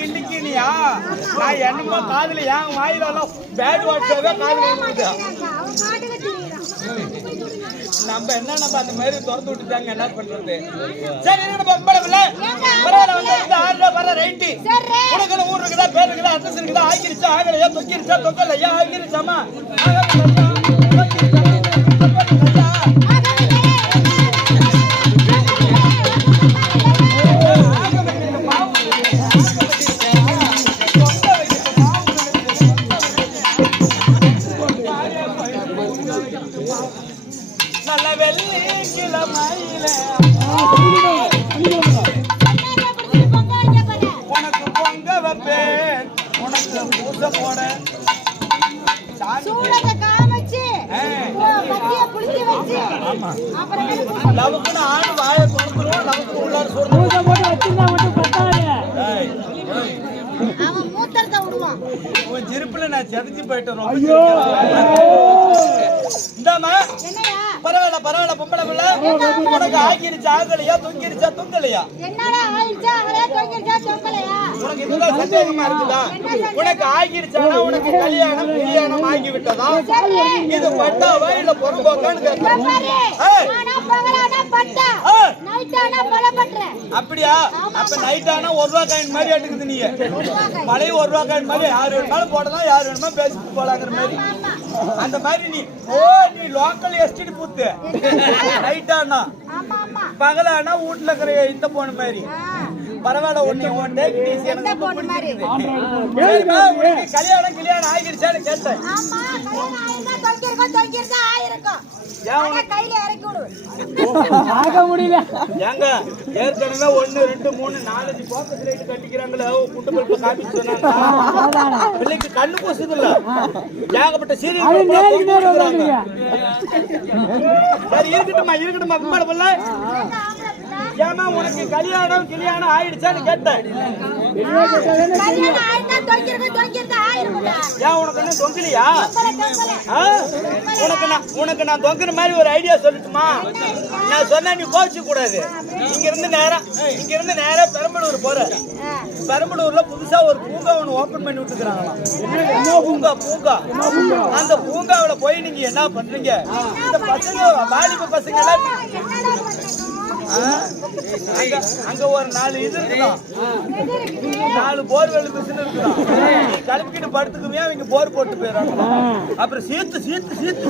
இன்னைக்குனியா? நான் என்னமோ காதுல என் வாயில எல்லாம் words ஏதோ காதுல நம்ம என்ன நம்ம அந்த மாதிரி திறந்து விட்டுட்டாங்க என்ன பண்றது? சரி பிள்ளை. பரவாயில்ல, வந்து ஆள்ல வர ரைட்டு. ஊர் இருக்குதா, பேர் இருக்குதா, அட்ரஸ் இருக்குதா, ஆகிருச்சா, ஆகலையா, தொக்கிருச்சா, தொக்கலையா, ஆகிருச்சாமா? நல்ல வெள்ளி கிழமையில பூசை போட சாமி சூடத்தை காமிச்சு. மத்திய வச்சு. அப்புறம் லவுக்குன்னு ஆடு வாயை கொடுத்துருவோம் லவுக்கு உள்ளார சொல்றோம் ஏய், அவன் மூத்தரத்தை விடுவான். உன் சிரிப்புல நான் செதஞ்சு போயிட்டேன் பரவாயில்ல பரவாயில்ல பொம்பளை பிள்ளை. உனக்கு ஆகிருச்சா ஆகலையா தொங்கிருச்சா தொங்கலையா? என்னடா ஆயிடுச்சா தொங்கிருச்சா தொங்கலையா? உனக்கு இதுதான் சந்தேகமா இருக்குதா? உனக்கு ஆகிருச்சானா உனக்கு கல்யாணம் கல்யாணம் ஆகி விட்டதா இது பட்டாவா இல்ல பொறுப்போக்கான்னு அப்படியா? அப்ப நைட் ஆனா ஒரு ரூபா காயின் மாதிரி எடுக்குது நீ மழை ஒரு ரூபா காயின் மாதிரி யாரு வேணுமாலும் போடலாம் யாரு வேணுமா பேசிட்டு போலாங்கிற மாதிரி. அந்த மாதிரி நீ ஓ நீ லோக்கல் எஸ்டிட் பூத்து. நைட் ஆனா பகலானா வீட்டுல இருக்கிற இந்த போன மாதிரி. பரவாயில்ல ஒண்ணு ஒன் டே நீ எனக்கு ரொம்ப. சரிம்மா, உனக்கு கல்யாணம் கல்யாணம் ஆகிருச்சான்னு கேட்டேன். ஆமா கல்யாணம் ஆயிருந்தா ஆயிருக்கும். கையில இறக்கி விடு. ஏங்க ஏற்கனவே ஒண்ணு ரெண்டு மூணு நாலஞ்சு போக்கஸ் லைட் கட்டிக்கிறாங்களே குண்டு பல்ப காப்பி சொன்னாங்க பிள்ளைக்கு கண்ணு பூசுது இல்ல ஏகப்பட்ட சீரியல் சரி இருக்கட்டும்மா இருக்கட்டும்மா கும்பாடு ஏமா உனக்கு கல்யாணம் கல்யாணம் ஆயிடுச்சான்னு கேட்டேன். ஏன் உனக்கு என்ன தொங்கலையா? உனக்கு நான் உனக்கு நான் தொங்குற மாதிரி ஒரு ஐடியா சொல்லட்டுமா? நான் சொன்னா நீ கோவிச்சு கூடாது. இங்க இருந்து நேரா இங்க இருந்து நேரா பெரம்பலூர் போற. பெரம்பலூர்ல புதுசா ஒரு பூங்கா ஒண்ணு ஓபன் பண்ணி விட்டுக்கிறாங்களாம் பூங்கா பூங்கா. அந்த பூங்காவுல போய் நீங்க என்ன பண்றீங்க? இந்த பசங்க வாலிப பசங்க எல்லாம்? அங்க அங்க ஒரு நாலு இது இருக்குது நாலு போர்வெல் மிஷின் இருக்குதான் நீ கலப்பிக்கிட்டு படுத்துக்குமே அவங்க போர் போட்டு போயிடறாங்க அப்புறம் சீத்து சீத்து சீத்து.